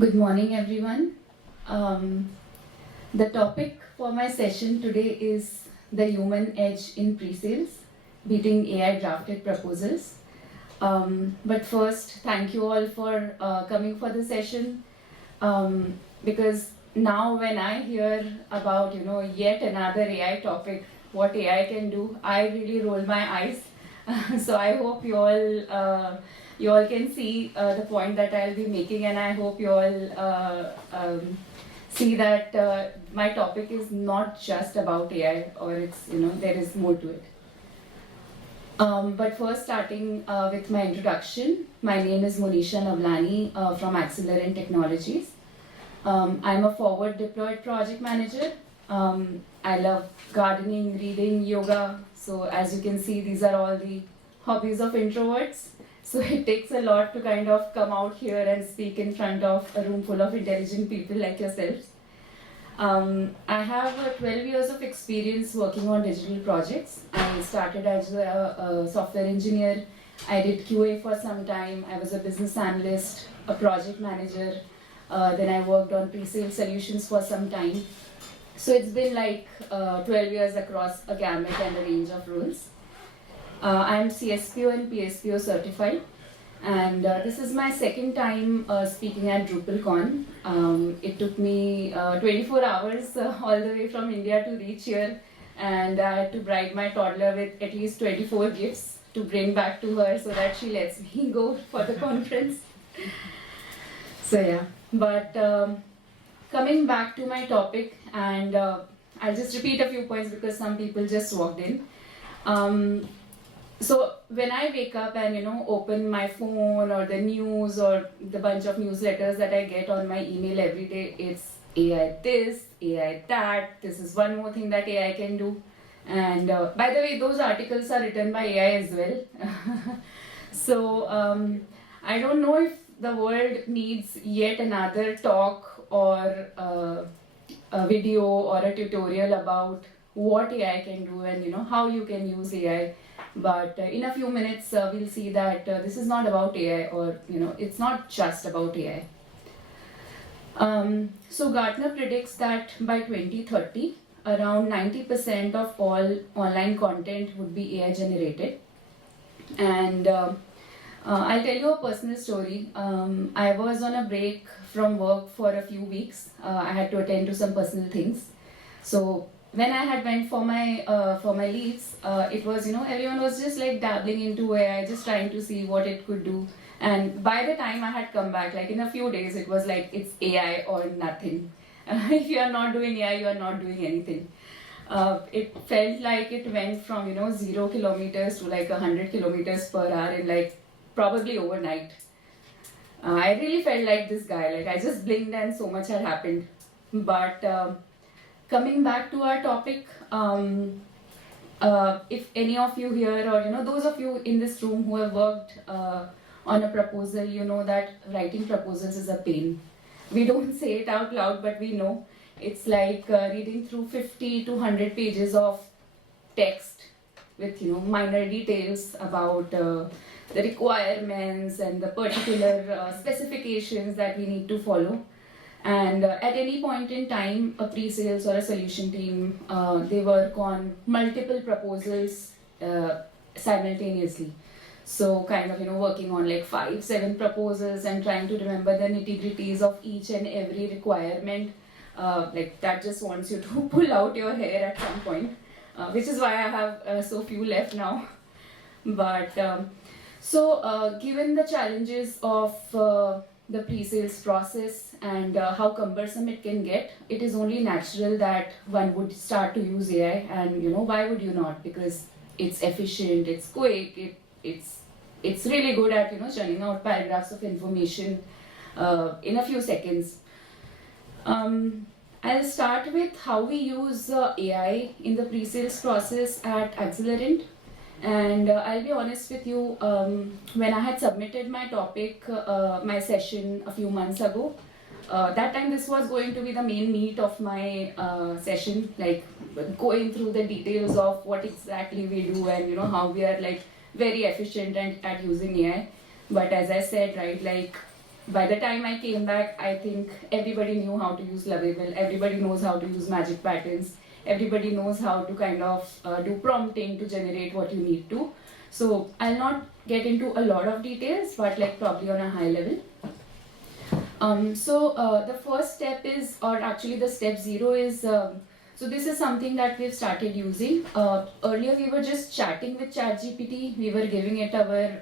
Good morning, everyone. Um, the topic for my session today is the human edge in pre-sales, beating AI drafted proposals. But first, thank you all for coming for the session, because now when I hear about yet another AI topic, what AI can do, I really roll my eyes. So I hope you all can see the point that I'll be making, and I hope you all see that my topic is not just about AI, or it's there is more to it. But first, starting with my introduction, my name is Monisha Navlani from Accelerant Technologies. I'm a forward deployed project manager. I love gardening, reading, yoga. So as you can see, these are all the hobbies of introverts. So it takes a lot to kind of come out here and speak in front of a room full of intelligent people like yourselves. I have 12 years of experience working on digital projects. I started as a software engineer. I did QA for some time. I was a business analyst, a project manager. Then I worked on pre-sale solutions for some time. So it's been like 12 years across a gamut and a range of roles. I'm CSPO and PSPO certified. And this is my second time speaking at DrupalCon. It took me 24 hours all the way from India to reach here, and I had to bribe my toddler with at least 24 gifts to bring back to her so that she lets me go for the conference. So yeah, but coming back to my topic, and I'll just repeat a few points because some people just walked in. So when I wake up and open my phone or the news or the bunch of newsletters that I get on my email every day, it's AI this, AI that, this is one more thing that AI can do. And by the way, those articles are written by AI as well. So I don't know if the world needs yet another talk or a video or a tutorial about what AI can do and how you can use AI. But in a few minutes, we'll see that this is not about AI, or it's not just about AI. So Gartner predicts that by 2030, around 90% of all online content would be AI generated. And I'll tell you a personal story. I was on a break from work for a few weeks. I had to attend to some personal things. So when I had went for my leaves, it was everyone was just like dabbling into AI, just trying to see what it could do. And by the time I had come back, like in a few days, it was like it's AI or nothing. If you are not doing AI, you are not doing anything. It felt like it went from 0 kilometers to like 100 kilometers per hour in like probably overnight. I really felt like this guy. Like I just blinked and so much had happened. But coming back to our topic, if any of you here or those of you in this room who have worked on a proposal, you know that writing proposals is a pain. We don't say it out loud, but we know. It's like reading through 50 to 100 pages of text with minor details about the requirements and the particular specifications that we need to follow. And at any point in time, a pre-sales or a solution team, they work on multiple proposals simultaneously. So kind of working on like 5-7 proposals and trying to remember the nitty-gritties of each and every requirement. Like that just wants you to pull out your hair at some point, which is why I have so few left now. But given the challenges of the pre-sales process and how cumbersome it can get, it is only natural that one would start to use AI. And why would you not? Because it's efficient, it's quick, it's really good at churning out paragraphs of information in a few seconds. I'll start with how we use AI in the pre-sales process at Accelerant. And I'll be honest with you, when I had submitted my topic, my session a few months ago, that time this was going to be the main meat of my session, like going through the details of what exactly we do and how we are like very efficient at using AI. But as I said, right, like by the time I came back, I think everybody knew how to use Lovable, everybody knows how to use magic patterns, everybody knows how to kind of do prompting to generate what you need to. So I'll not get into a lot of details, but like probably on a high level. The first step is, or actually the step 0 is, so this is something that we've started using. Earlier we were just chatting with ChatGPT, we were giving it our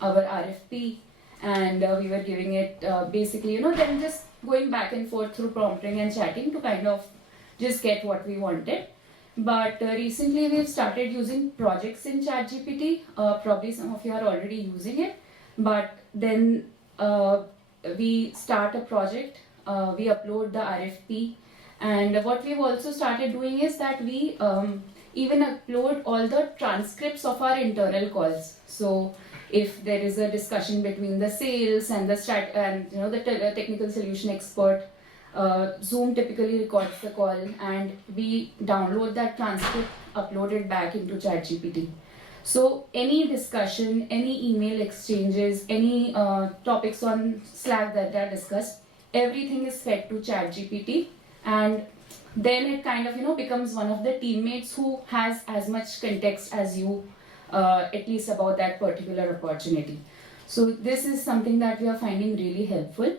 RFP, and we were giving it basically, then just going back and forth through prompting and chatting to kind of just get what we wanted. But recently we've started using projects in ChatGPT. Probably some of you are already using it, but then we start a project, we upload the RFP, and what we've also started doing is that we even upload all the transcripts of our internal calls. So if there is a discussion between the sales and the the technical solution expert, Zoom typically records the call, and we download that transcript, upload it back into ChatGPT. So any discussion, any email exchanges, any topics on Slack that are discussed, everything is fed to ChatGPT, and then it kind of becomes one of the teammates who has as much context as you, at least about that particular opportunity. So this is something that we are finding really helpful.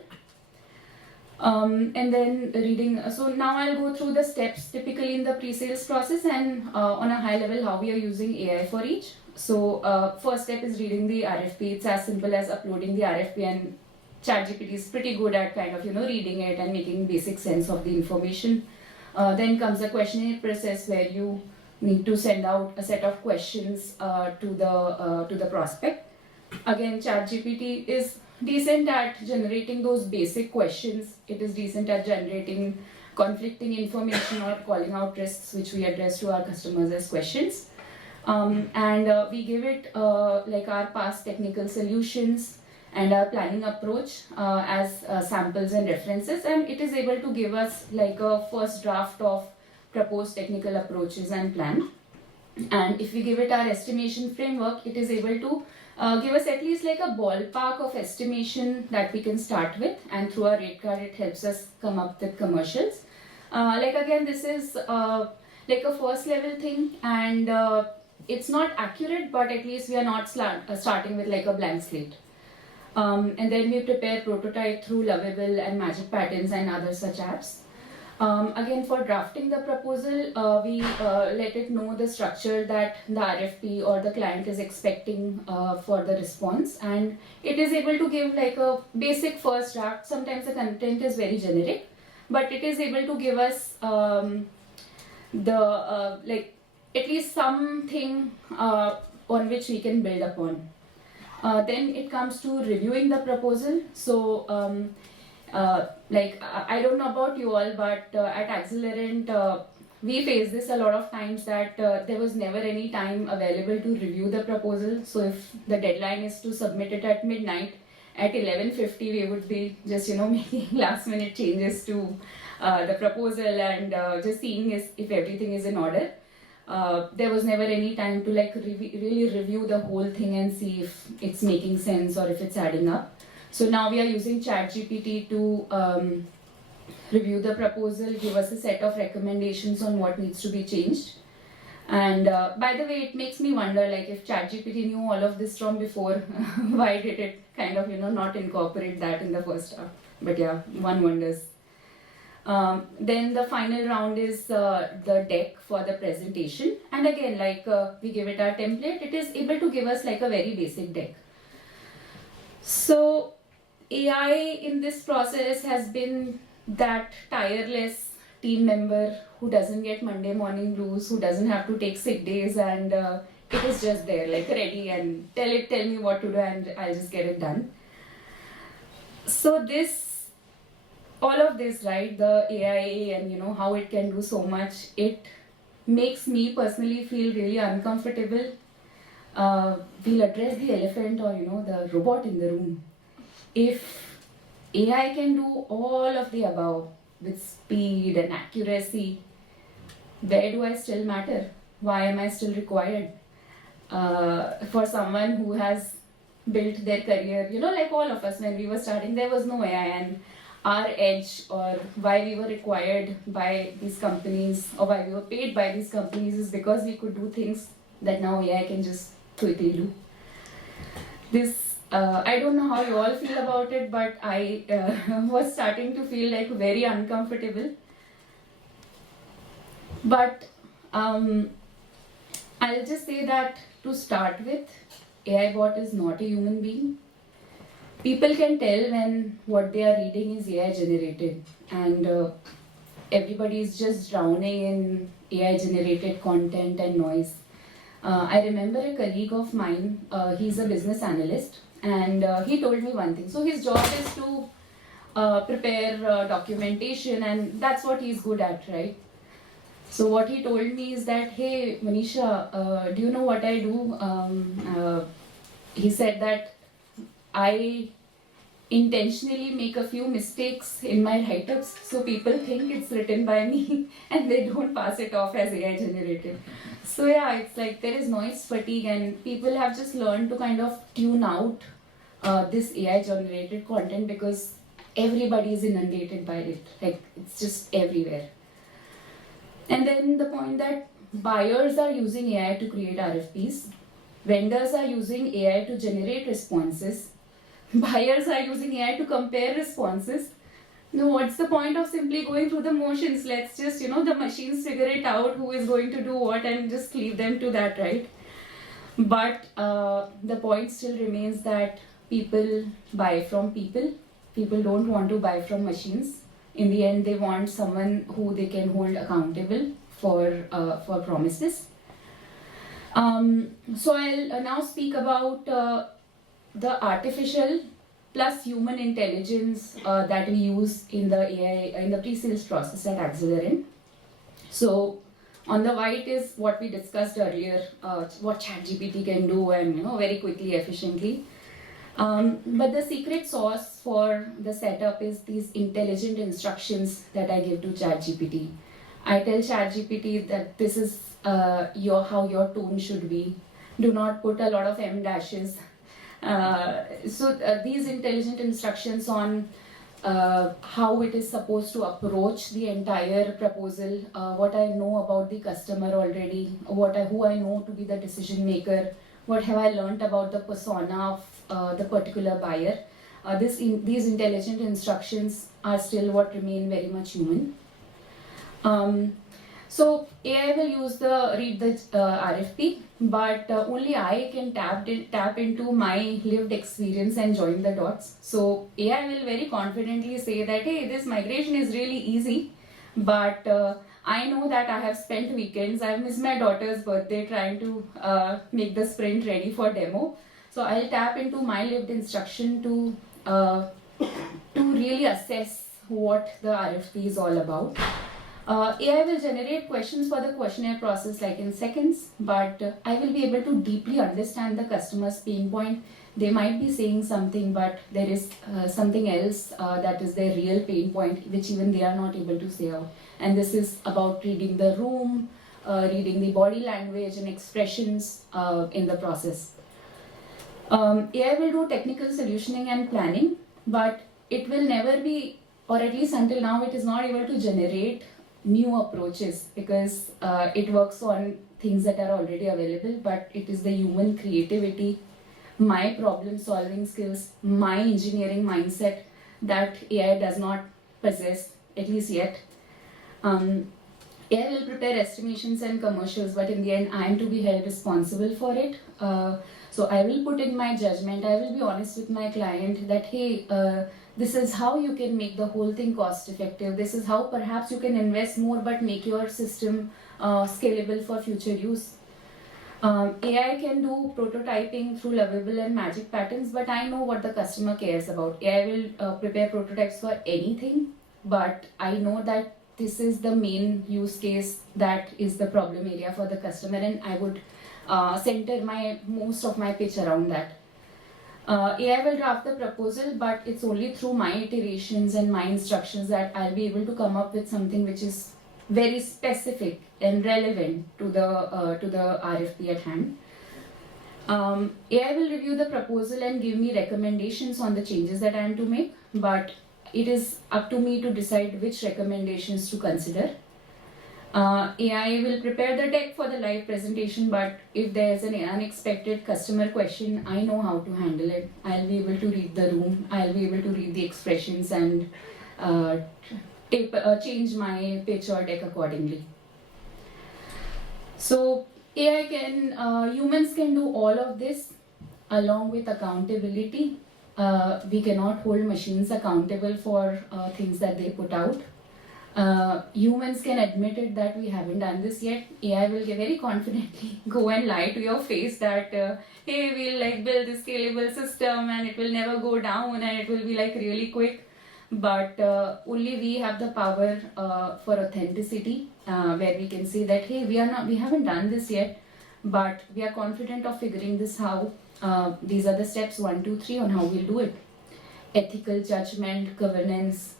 And then reading, so now I'll go through the steps typically in the pre-sales process, and on a high level how we are using AI for each. So first step is reading the RFP. It's as simple as uploading the RFP, and ChatGPT is pretty good at kind of reading it and making basic sense of the information. Then comes the questionnaire process, where you need to send out a set of questions to the prospect. Again, ChatGPT is decent at generating those basic questions. It is decent at generating conflicting information or calling out risks, which we address to our customers as questions. And we give it like our past technical solutions and our planning approach as samples and references, and it is able to give us like a first draft of proposed technical approaches and plan. And if we give it our estimation framework, it is able to give us at least like a ballpark of estimation that we can start with, and through our rate card it helps us come up with commercials. Like again, this is like a first level thing, and it's not accurate, but at least we are not starting with like a blank slate. And then we prepare prototype through Lovable and Magic Patterns and other such apps. Again, for drafting the proposal, we let it know the structure that the RFP or the client is expecting for the response, and it is able to give like a basic first draft. Sometimes the content is very generic, but it is able to give us the like at least something on which we can build upon. Then it comes to reviewing the proposal. So like I don't know about you all, but at Accelerant we face this a lot of times, that there was never any time available to review the proposal. So if the deadline is to submit it at midnight, at 11:50 we would be just making last minute changes to the proposal and just seeing if everything is in order. There was never any time to like really review the whole thing and see if it's making sense or if it's adding up. So now we are using ChatGPT to review the proposal, give us a set of recommendations on what needs to be changed. And by the way, it makes me wonder, like, if ChatGPT knew all of this from before, why did it kind of not incorporate that in the first draft? But yeah, one wonders. Then the final round is the deck for the presentation, and again, like we give it our template, it is able to give us like a very basic deck. So AI in this process has been that tireless team member who doesn't get Monday morning blues, who doesn't have to take sick days, and it is just there, like ready, and tell me what to do, and I'll just get it done. So all of this, right, the AI and how it can do so much, it makes me personally feel really uncomfortable. We'll address the elephant or the robot in the room. If AI can do all of the above with speed and accuracy, where do I still matter? Why am I still required? For someone who has built their career. Like all of us, when we were starting, there was no AI, and our edge, or why we were required by these companies, or why we were paid by these companies, is because we could do things that now AI can just quickly do. I don't know how you all feel about it, but I was starting to feel like very uncomfortable. But I'll just say that to start with, AI bot is not a human being. People can tell when what they are reading is AI generated, and everybody is just drowning in AI generated content and noise. I remember a colleague of mine, he's a business analyst, and he told me one thing. So his job is to prepare documentation, and that's what he's good at, right? So what he told me is that, hey, Monisha, do you know what I do? He said that I intentionally make a few mistakes in my write-ups, so people think it's written by me and they don't pass it off as AI generated. So yeah, it's like there is noise fatigue, and people have just learned to kind of tune out this AI generated content because everybody is inundated by it. Like, it's just everywhere. And then the point that buyers are using AI to create RFPs, vendors are using AI to generate responses, buyers are using AI to compare responses. No, what's the point of simply going through the motions? Let's just, the machines figure it out who is going to do what and just leave them to that, right? But the point still remains that people buy from people. People don't want to buy from machines. In the end, they want someone who they can hold accountable for promises. So I'll now speak about the artificial plus human intelligence that we use in the AI, in the pre-sales process at Accelerant. So on the white is what we discussed earlier, what ChatGPT can do, and very quickly, efficiently. But the secret sauce for the setup is these intelligent instructions that I give to ChatGPT. I tell ChatGPT that this is how your tone should be. Do not put a lot of M dashes. So these intelligent instructions on how it is supposed to approach the entire proposal, what I know about the customer already, who I know to be the decision maker, what have I learned about the persona of the particular buyer. These intelligent instructions are still what remain very much human. So AI will read the RFP, but only I can tap into my lived experience and join the dots. So AI will very confidently say that, hey, this migration is really easy, but I know that I have spent weekends, I've missed my daughter's birthday trying to make the sprint ready for demo. So I'll tap into my lived instruction to really assess what the RFP is all about. AI will generate questions for the questionnaire process like in seconds, but I will be able to deeply understand the customer's pain point. They might be saying something, but there is something else that is their real pain point, which even they are not able to say out. And this is about reading the room, reading the body language and expressions in the process. AI will do technical solutioning and planning, but it will never be, or at least until now, it is not able to generate new approaches because it works on things that are already available, but it is the human creativity, my problem solving skills, my engineering mindset that AI does not possess, at least yet. AI will prepare estimations and commercials, but in the end, I am to be held responsible for it. So I will put in my judgment, I will be honest with my client that, hey, this is how you can make the whole thing cost effective. This is how perhaps you can invest more but make your system scalable for future use. AI can do prototyping through lovable and magic patterns, but I know what the customer cares about. AI will prepare prototypes for anything, but I know that this is the main use case that is the problem area for the customer, and I would center most of my pitch around that. AI will draft the proposal, but it's only through my iterations and my instructions that I'll be able to come up with something which is very specific and relevant to the RFP at hand. AI will review the proposal and give me recommendations on the changes that I am to make, but it is up to me to decide which recommendations to consider. AI will prepare the deck for the live presentation, but if there's an unexpected customer question, I know how to handle it. I'll be able to read the room, I'll be able to read the expressions and change my pitch or deck accordingly. So humans can do all of this along with accountability. We cannot hold machines accountable for things that they put out. Humans can admit it that we haven't done this yet. AI will very confidently go and lie to your face that hey, we'll build this scalable system and it will never go down and it will be really quick. But only we have the power for authenticity, where we can say that hey, we haven't done this yet, but we are confident of figuring this how. These are the steps 1, 2, 3 on how we'll do it. Ethical judgment, governance,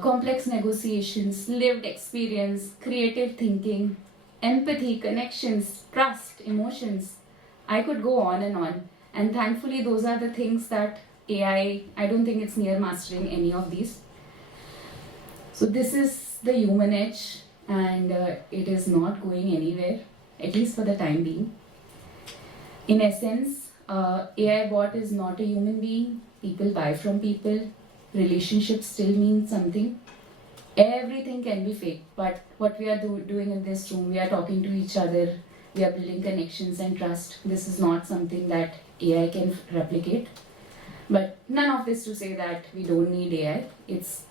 complex negotiations, lived experience, creative thinking, empathy, connections, trust, emotions. I could go on. And thankfully, those are the things that AI, I don't think it's near mastering any of these. So this is the human edge, and it is not going anywhere, at least for the time being. In essence, AI bot is not a human being. People buy from people. Relationships still mean something. Everything can be fake, but what we are doing in this room, we are talking to each other, we are building connections and trust. This is not something that AI can replicate. But none of this to say that we don't need AI.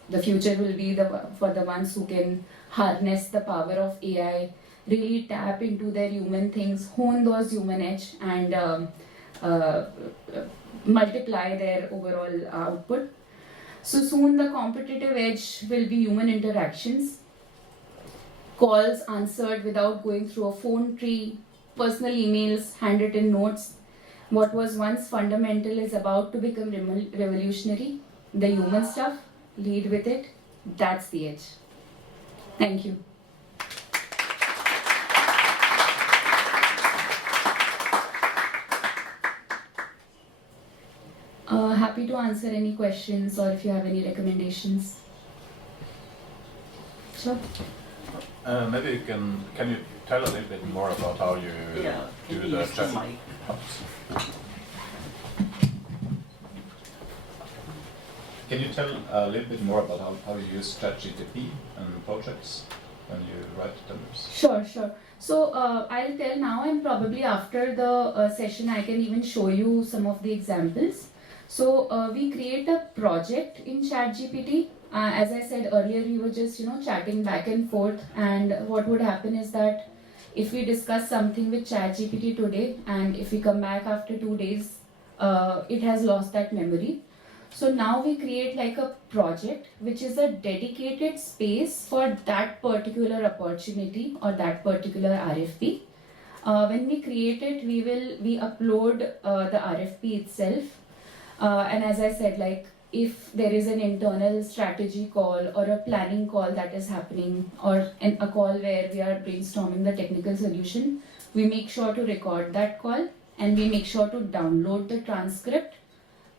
The future will be for the ones who can harness the power of AI, really tap into their human things, hone those human edge, and multiply their overall output. So soon the competitive edge will be human interactions, calls answered without going through a phone tree, personal emails, handwritten notes. What was once fundamental is about to become revolutionary. The human stuff, lead with it. That's the edge. Thank you. Happy to answer any questions or if you have any recommendations. Sure. Maybe can you tell a little bit more about how you do the chat? Can you tell a little bit more about how you use ChatGPT and projects when you write tenders? Sure. So I'll tell now, and probably after the session I can even show you some of the examples. So we create a project in ChatGPT. As I said earlier, we were just chatting back and forth, and what would happen is that if we discuss something with ChatGPT today, and if we come back after 2 days, it has lost that memory. So now we create a project which is a dedicated space for that particular opportunity or that particular RFP. When we create it, we upload the RFP itself. And as I said, if there is an internal strategy call or a planning call that is happening, or a call where we are brainstorming the technical solution, we make sure to record that call and we make sure to download the transcript,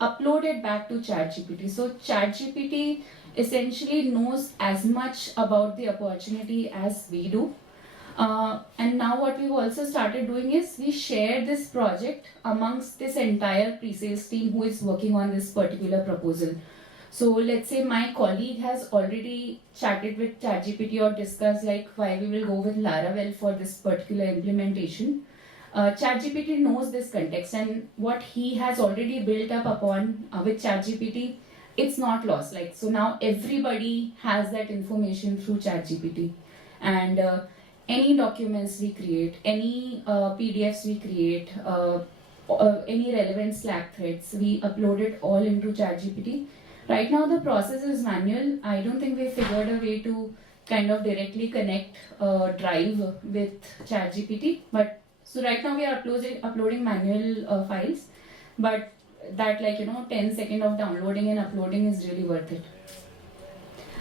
upload it back to ChatGPT. So ChatGPT essentially knows as much about the opportunity as we do. And now what we've also started doing is we share this project amongst this entire pre-sales team who is working on this particular proposal. So let's say my colleague has already chatted with ChatGPT or discussed why we will go with Laravel for this particular implementation. ChatGPT knows this context, and what he has already built up upon with ChatGPT, it's not lost. So now everybody has that information through ChatGPT, and any documents we create, any PDFs we create, any relevant Slack threads, we upload it all into ChatGPT. Right now the process is manual. I don't think we figured a way to kind of directly connect Drive with ChatGPT, but so right now we are uploading manual files, but that 10 seconds of downloading and uploading is really worth it.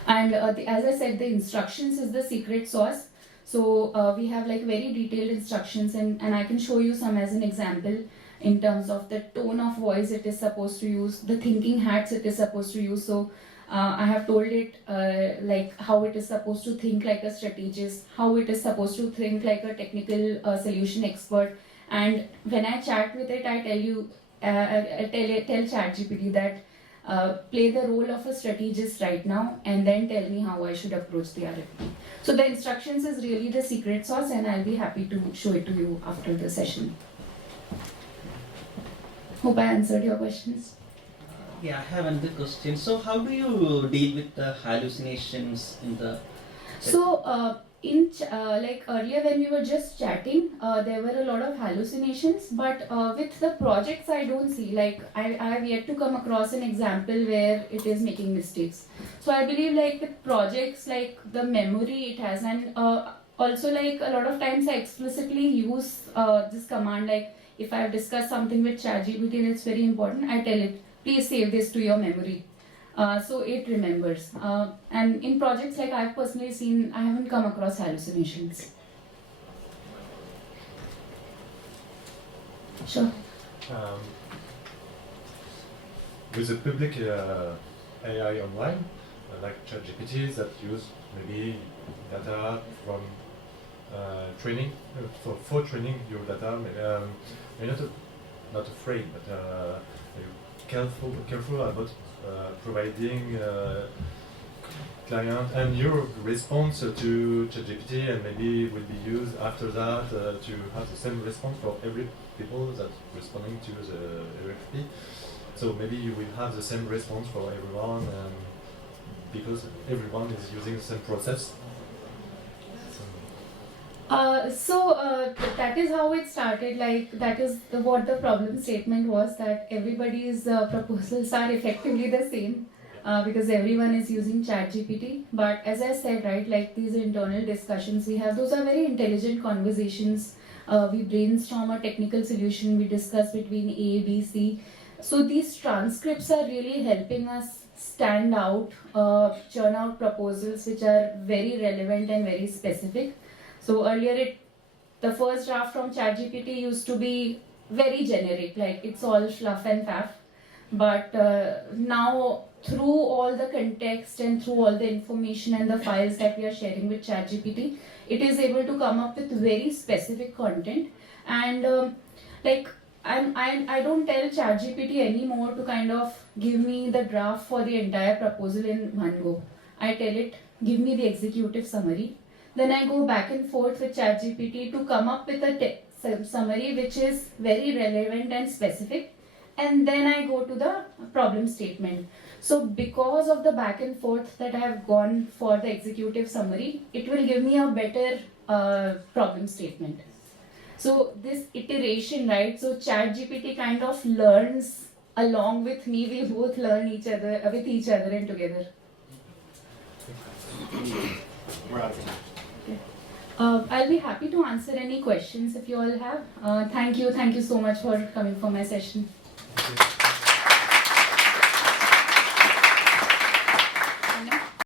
And as I said, the instructions is the secret sauce. So we have very detailed instructions, and I can show you some as an example. in terms of the tone of voice it is supposed to use, the thinking hats it is supposed to use. So I have told it like how it is supposed to think like a strategist, how it is supposed to think like a technical solution expert. And when I chat with it, I tell ChatGPT that play the role of a strategist right now, and then tell me how I should approach the RFP. So the instructions is really the secret sauce, and I'll be happy to show it to you after the session. Hope I answered your questions. Yeah, I have another question. So how do you deal with the hallucinations in the... So like earlier when we were just chatting, there were a lot of hallucinations, but with the projects I don't see, like I have yet to come across an example where it is making mistakes. So I believe like with projects, like the memory it has, and also like a lot of times I explicitly use this command, like if I have discussed something with ChatGPT and it's very important, I tell it, please save this to your memory. So it remembers. And in projects like I've personally seen, I haven't come across hallucinations. Sure. With the public AI online, like ChatGPT, that use maybe data from training, for training your data, you're not afraid, but you're careful about providing client and your response to ChatGPT, and maybe will be used after that to have the same response for every people that responding to the RFP. So maybe you will have the same response for everyone, because everyone is using the same process. That is how it started. Like that is what the problem statement was, that everybody's proposals are effectively the same because everyone is using ChatGPT. But as I said, right, like these internal discussions we have, those are very intelligent conversations. We brainstorm a technical solution, we discuss between A, B, C. So these transcripts are really helping us stand out, churn out proposals which are very relevant and very specific. So earlier the first draft from ChatGPT used to be very generic, like it's all fluff and faff. But now through all the context and through all the information and the files that we are sharing with ChatGPT, it is able to come up with very specific content. And I don't tell ChatGPT anymore to kind of give me the draft for the entire proposal in one go. I tell it, give me the executive summary. Then I go back and forth with ChatGPT to come up with a summary which is very relevant and specific. And then I go to the problem statement. So because of the back and forth that I have gone for the executive summary, it will give me a better problem statement. So this iteration, right? So ChatGPT kind of learns along with me. We both learn with each other and together. We're out of time. I'll be happy to answer any questions if you all have. Thank you so much for coming for my session. Thank you.